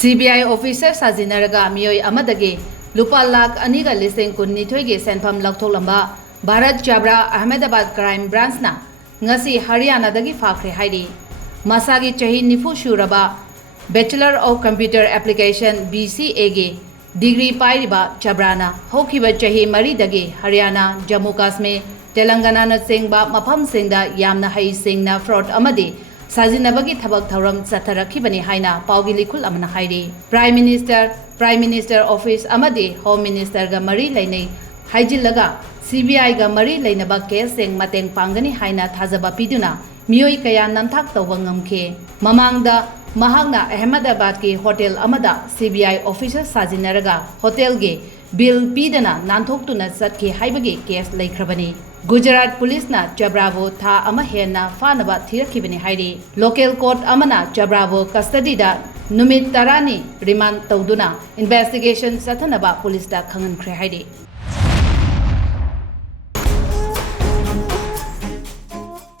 CBI officer Sajinaramba Miyoi Amadagi Lupa Lakh Aniga Listing Kunitoigi Senfam Laktolamba Bharat Chhabra Ahmedabad Crime Branch na Ngasi Haryana dagi Fakhare haidi Masagi Chahi Nifu Shuraba Bachelor of Computer Application BCA ge Degree Pairiba Chhabrana Hokiba Chahi Mari dagi Haryana Jammu Kashmir Telangana na Singba Mapam Singda Yamna Hai Singna Fraud Amadi Sajinabagi Thabak Thauram Satharakibani Haina Paugi Likul Amana Haidi Prime Minister Office Amadi Home Minister ga Mari Lainai Haijilaga CBI ga Mari Lainaba case sing Mateng Pangani Haina Thazaba Piduna Miyoi Kaya Namthak Tawangam Mamangda Mahagna Ahmedabad ki Hotel Amada CBI officer Sajinaramba Hotel ge Bill Pidana Nanthok to Natsatki Haibagi case Laikrabani Gujarat Police na Chhabravo Tha Ama Hena Fanaba Thirakibani Haidi Local Court Amana Chhabravo Custody da Numit Tarani Remand Tauduna Investigation Satanaba Police da Khangan Kre Haidi